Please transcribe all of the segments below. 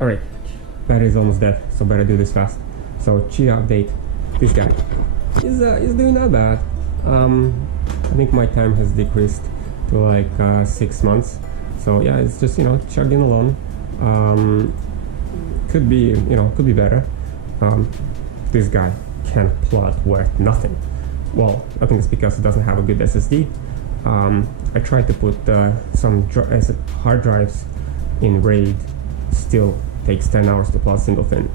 Alright, battery's almost dead, so better do this fast. So Chia update, this guy is doing not bad. I think my time has decreased to like 6 months. So yeah, it's just, you know, chugging along. Could be, you know, could be better. This guy can plot worth nothing. Well, I think it's because it doesn't have a good SSD. I tried to put some hard drives in RAID. Still takes 10 hours to plot single thing.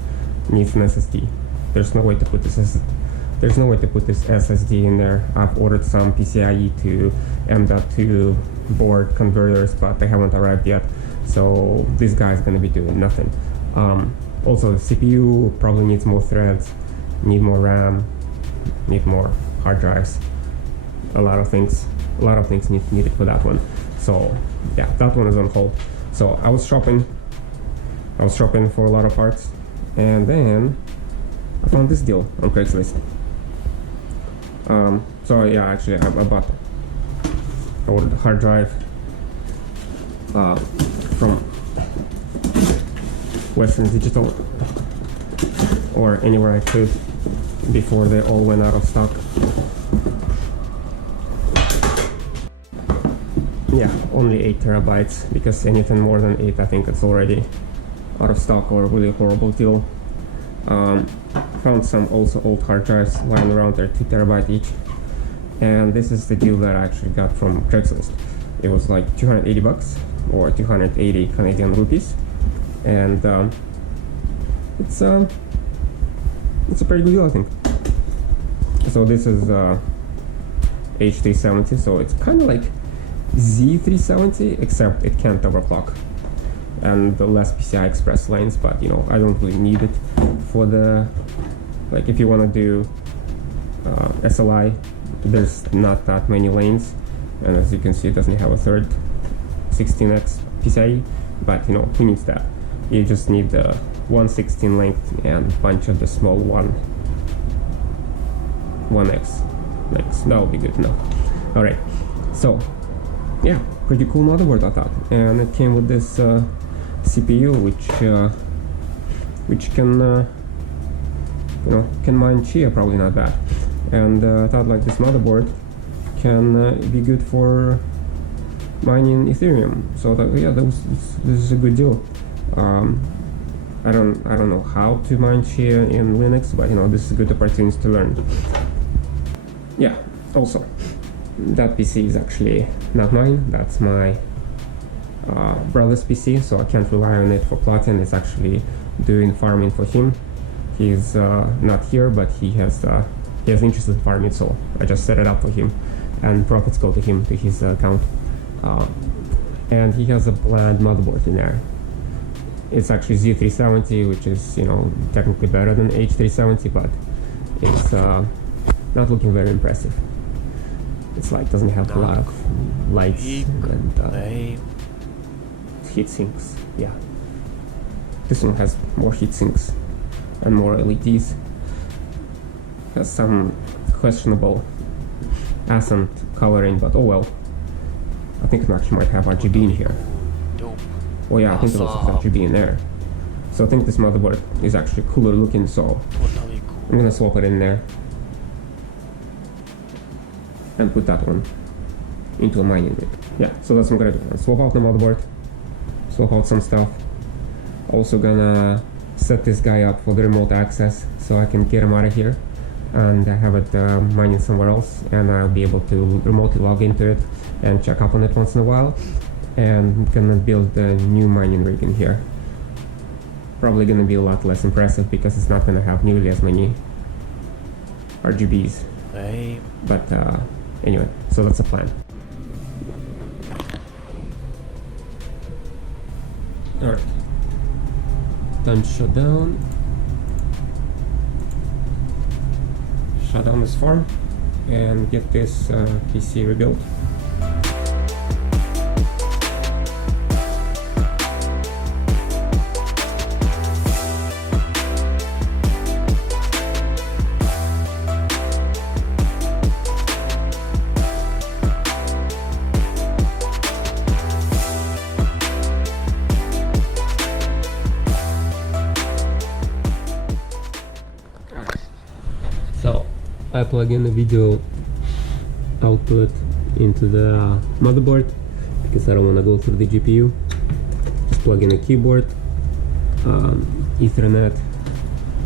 Needs an SSD. There's no way to put this SSD in there. I've ordered some PCIe to M.2 board converters, but they haven't arrived yet. So this guy is going to be doing nothing. Also, the CPU probably needs more threads, need more RAM, need more hard drives. A lot of things needed for that one. So yeah, that one is on hold. So I was shopping for a lot of parts, and then I found this deal on Craigslist. So yeah, actually I ordered a hard drive from Western Digital or anywhere I could before they all went out of stock. Yeah, only 8 terabytes, because anything more than 8, I think it's already out of stock or a really horrible deal. Found some also old hard drives lying around there, 2 terabyte each. And this is the deal that I actually got from Craigslist. It was like 280 bucks or 280 Canadian rupees. And it's a pretty good deal, I think. So this is H370, so it's kind of like Z370, except it can't overclock, and the less PCI Express lanes, but you know, I don't really need it for the, like, if you want to do SLI, there's not that many lanes, and as you can see, it doesn't have a third 16x PCIe, but you know, who needs that? You just need the 116 length and a bunch of the small 1x lengths. That will be good enough. Alright, so yeah, pretty cool motherboard, I thought, and it came with this CPU which can you know, can mine Chia, probably not bad, and I thought like this motherboard can be good for mining Ethereum. So that, yeah, this is a good deal. I don't know how to mine Chia in Linux, but you know, this is a good opportunity to learn. Yeah, also, that PC is actually not mine, that's my brother's PC, so I can't rely on it for plotting. It's actually doing farming for him. He's not here, but he has interest in farming, so I just set it up for him, and profits go to him, to his account. And he has a bland motherboard in there. It's actually Z370, which is, you know, technically better than H370, but it's not looking very impressive. It's like doesn't have a lot of lights and heat sinks. Yeah, this one has more heat sinks and more LEDs. Has some questionable accent coloring, but oh well. I think it actually might have RGB in here. Oh yeah, I think it also has RGB in there. So I think this motherboard is actually cooler looking, so I'm gonna swap it in there and put that one into a mining rig. Yeah, so that's what I'm gonna do. I'll swap out the motherboard, swap out some stuff. Also gonna set this guy up for the remote access so I can get him out of here and have it mining somewhere else, and I'll be able to remotely log into it and check up on it once in a while. And I'm gonna build a new mining rig in here. Probably gonna be a lot less impressive because it's not gonna have nearly as many RGBs. But anyway, so that's the plan. Alright, time to shut down this farm and get this PC rebuilt. I plug in the video output into the motherboard because I don't want to go through the GPU. Just plug in a keyboard, Ethernet,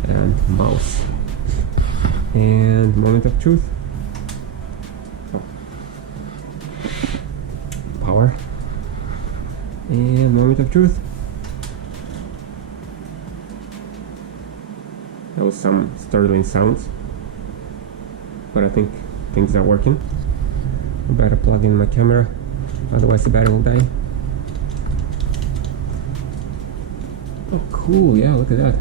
and mouse. And moment of truth. Power. And moment of truth. That was some startling sounds, but I think things are working. I better plug in my camera, otherwise the battery will die. Oh cool, yeah, look at that.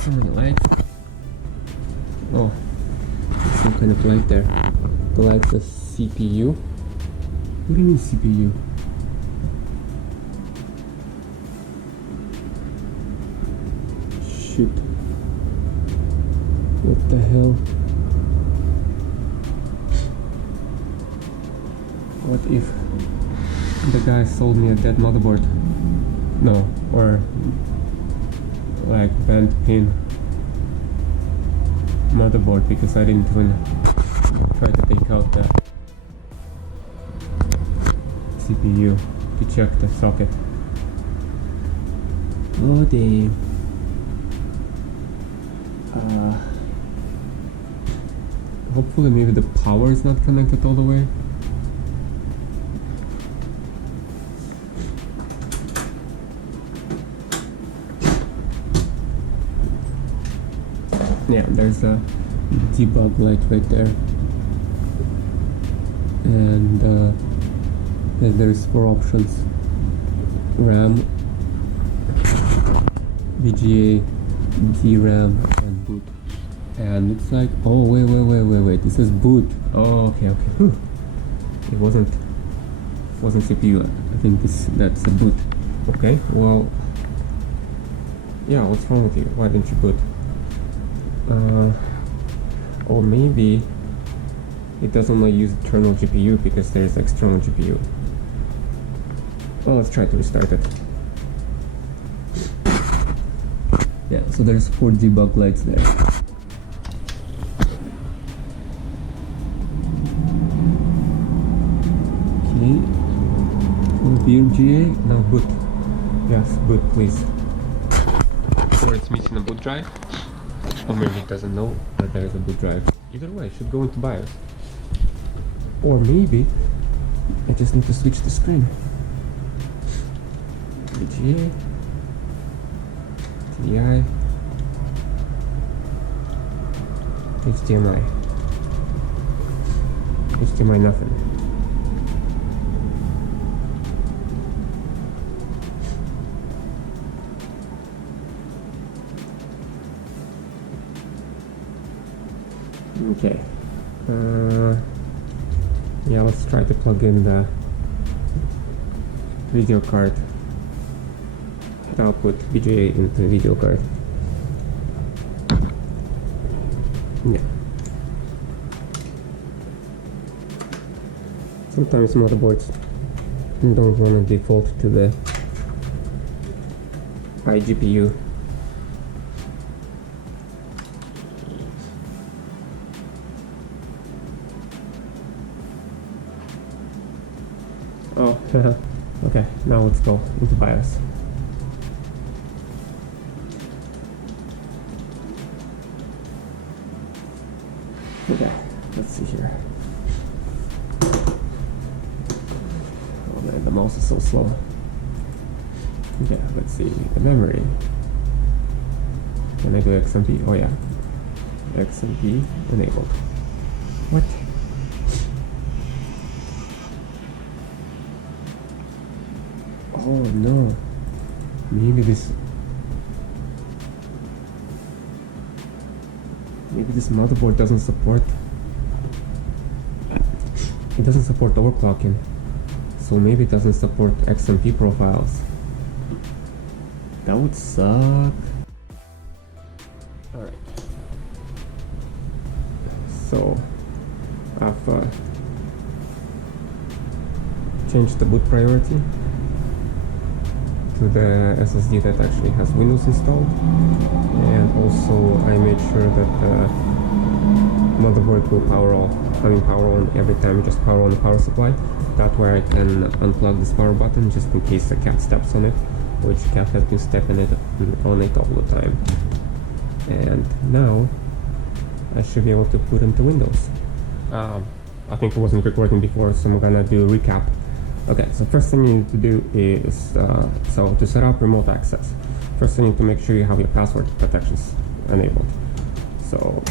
So many lights. Oh, some kind of light there. The light's a CPU. What do you mean CPU? Shit. What the hell? What if the guy sold me a dead motherboard? No, or like bent pin motherboard because I didn't even try to take out the CPU to check the socket. Oh damn. Hopefully maybe the power is not connected all the way. Yeah, there's a debug light right there. And then there's 4 options: RAM, VGA, DRAM, and boot. And it's like, oh wait, this is boot. Oh, okay. Whew. It wasn't CPU. I think that's a boot. Okay, well, yeah, what's wrong with you? Why didn't you boot? Or maybe it doesn't let you use internal GPU because there's external GPU. Well, let's try to restart it. Yeah, so there's 4 debug lights there. Okay, VGA, now boot. Yes, boot please. Or it's missing a boot drive. Or maybe it doesn't know that there is a boot drive. Either way, it should go into BIOS. Or maybe I just need to switch the screen. VGA, TDI, HDMI. HDMI nothing. Okay. Yeah, let's try to plug in the video card output VGA into the video card. Yeah. Sometimes motherboards don't want to default to the high GPU. Oh, okay, now let's go into BIOS. Okay, let's see here. Oh man, the mouse is so slow. Okay, let's see, the memory. Can I do XMP? Oh yeah, XMP enabled. What? Oh no, maybe this motherboard doesn't support, it doesn't support overclocking, so maybe it doesn't support XMP profiles. That would suck. Alright, so I've changed the boot priority to the SSD that actually has Windows installed, and also I made sure that the motherboard will power off, having power on every time you just power on the power supply. That way I can unplug this power button just in case the cat steps on it, which cat has been stepping on it all the time. And now I should be able to put into Windows. I think it wasn't recording before, so I'm gonna do a recap. Okay, so first thing you need to do is, so to set up remote access, first you need to make sure you have your password protections enabled. So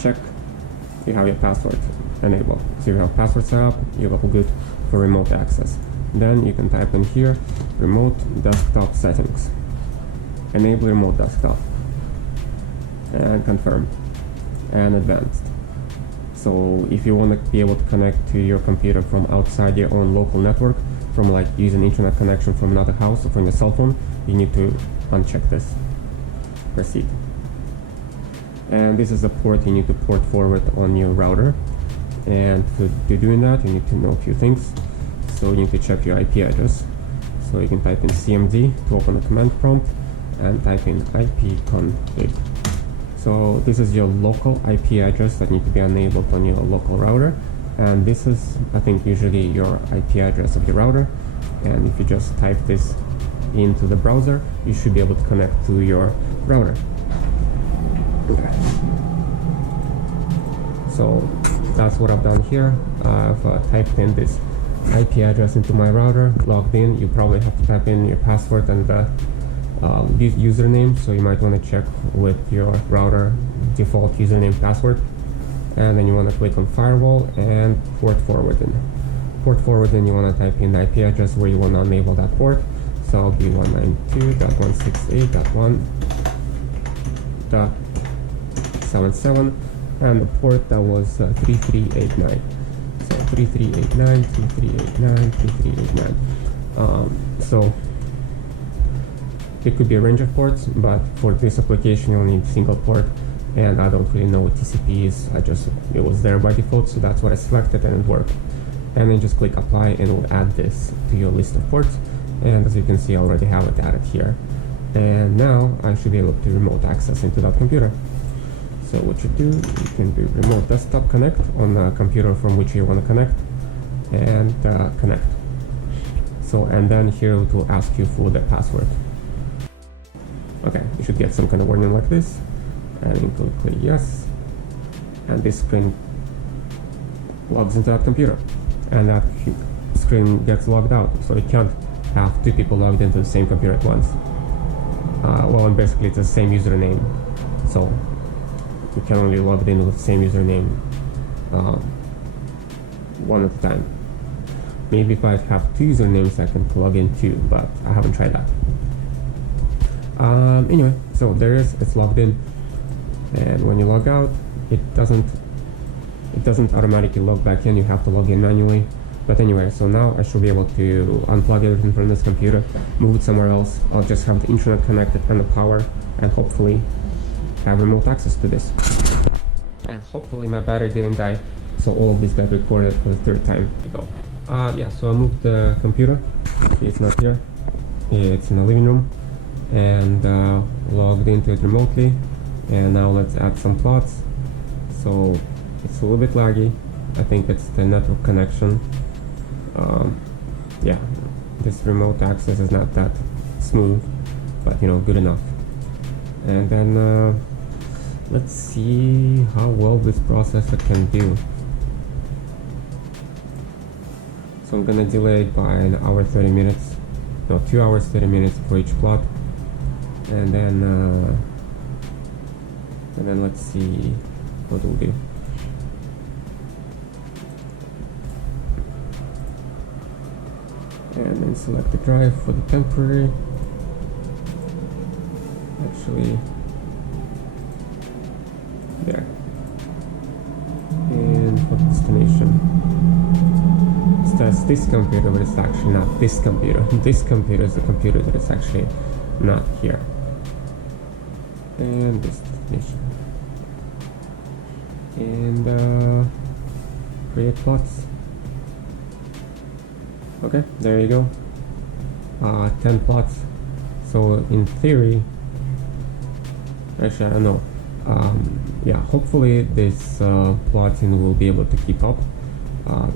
check you have your password enabled. So you have password set up, you're all good for remote access. Then you can type in here, remote desktop settings. Enable remote desktop. And confirm. And advanced. So if you want to be able to connect to your computer from outside your own local network, from like using internet connection from another house or from your cell phone, you need to uncheck this. Proceed. And this is the port you need to port forward on your router. And to doing that, you need to know a few things. So you need to check your IP address. So you can type in CMD to open the command prompt and type in ipconfig. So this is your local IP address that needs to be enabled on your local router, and this is, I think, usually your IP address of your router. And if you just type this into the browser, you should be able to connect to your router. Okay. So that's what I've done here. I've typed in this IP address into my router, logged in. You probably have to type in your password and the username, so you might want to check with your router default username password. And then you want to click on firewall and port forwarding. Port forwarding, you want to type in the IP address where you want to enable that port. So I'll be 192.168.1.77, and the port that was 3389. So 3389, 3389, 3389. So it could be a range of ports, but for this application you'll need single port, and I don't really know what TCP is. It was there by default, so that's what I selected and it worked. And then just click apply and it will add this to your list of ports, and as you can see I already have it added here. And now I should be able to remote access into that computer. So what you do, you can do remote desktop connect on the computer from which you want to connect, and connect. So, and then here it will ask you for the password. Okay, you should get some kind of warning like this, and you can click yes, and this screen logs into that computer, and that screen gets logged out, so you can't have two people logged into the same computer at once. Well, and basically it's the same username, so you can only log in with the same username one at a time. Maybe if I have two usernames I can log in two, but I haven't tried that. Anyway, so there it's logged in, and when you log out, it doesn't automatically log back in. You have to log in manually. But anyway, so now I should be able to unplug everything from this computer, move it somewhere else. I'll just have the internet connected and the power, and hopefully have remote access to this. And hopefully my battery didn't die, so all of this got recorded for the third time ago. Yeah, so I moved the computer. It's not here. It's in the living room, and logged into it remotely. And now let's add some plots. So it's a little bit laggy. I think it's the network connection. Yeah, this remote access is not that smooth, but you know, good enough. And then let's see how well this processor can do. So I'm gonna delay it by an hour 30 minutes, no, 2 hours 30 minutes for each plot, and then let's see what we'll do. And then select the drive for the temporary. Actually, there. And for destination, it says this computer, but it's actually not this computer. This computer is the computer that is actually not here. And this destination. And create plots. Okay, there you go. 10 plots. So in theory, actually I don't know. Yeah, hopefully this plotting will be able to keep up.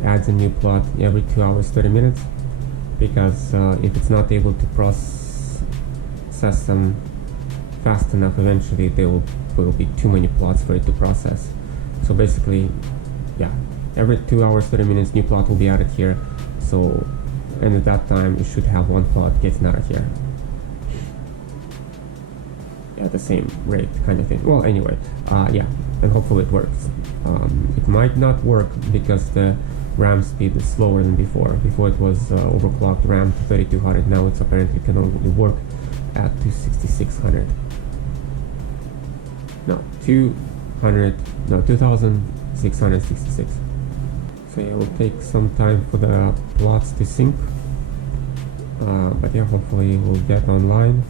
Adds a new plot every 2 hours 30 minutes, because if it's not able to process them fast enough, eventually there will be too many plots for it to process. So basically, yeah, every 2 hours 30 minutes new plot will be added here. So, and at that time it should have one plot getting out of here at the same rate, kind of thing. Well, anyway, yeah, and hopefully it works. It might not work because the RAM speed is slower than before. Before it was overclocked RAM to 3200. Now it's apparently can only work at 6600. No, 2666. So yeah, it will take some time for the plots to sync. But yeah, hopefully it will get online,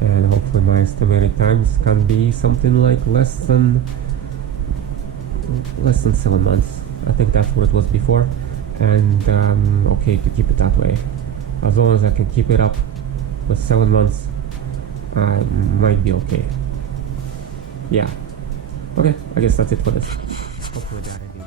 and hopefully my estimated times can be something like less than 7 months. I think that's what it was before, and okay to keep it that way. As long as I can keep it up with 7 months, I might be okay. Yeah. Okay, I guess that's it for this. Hopefully that idea.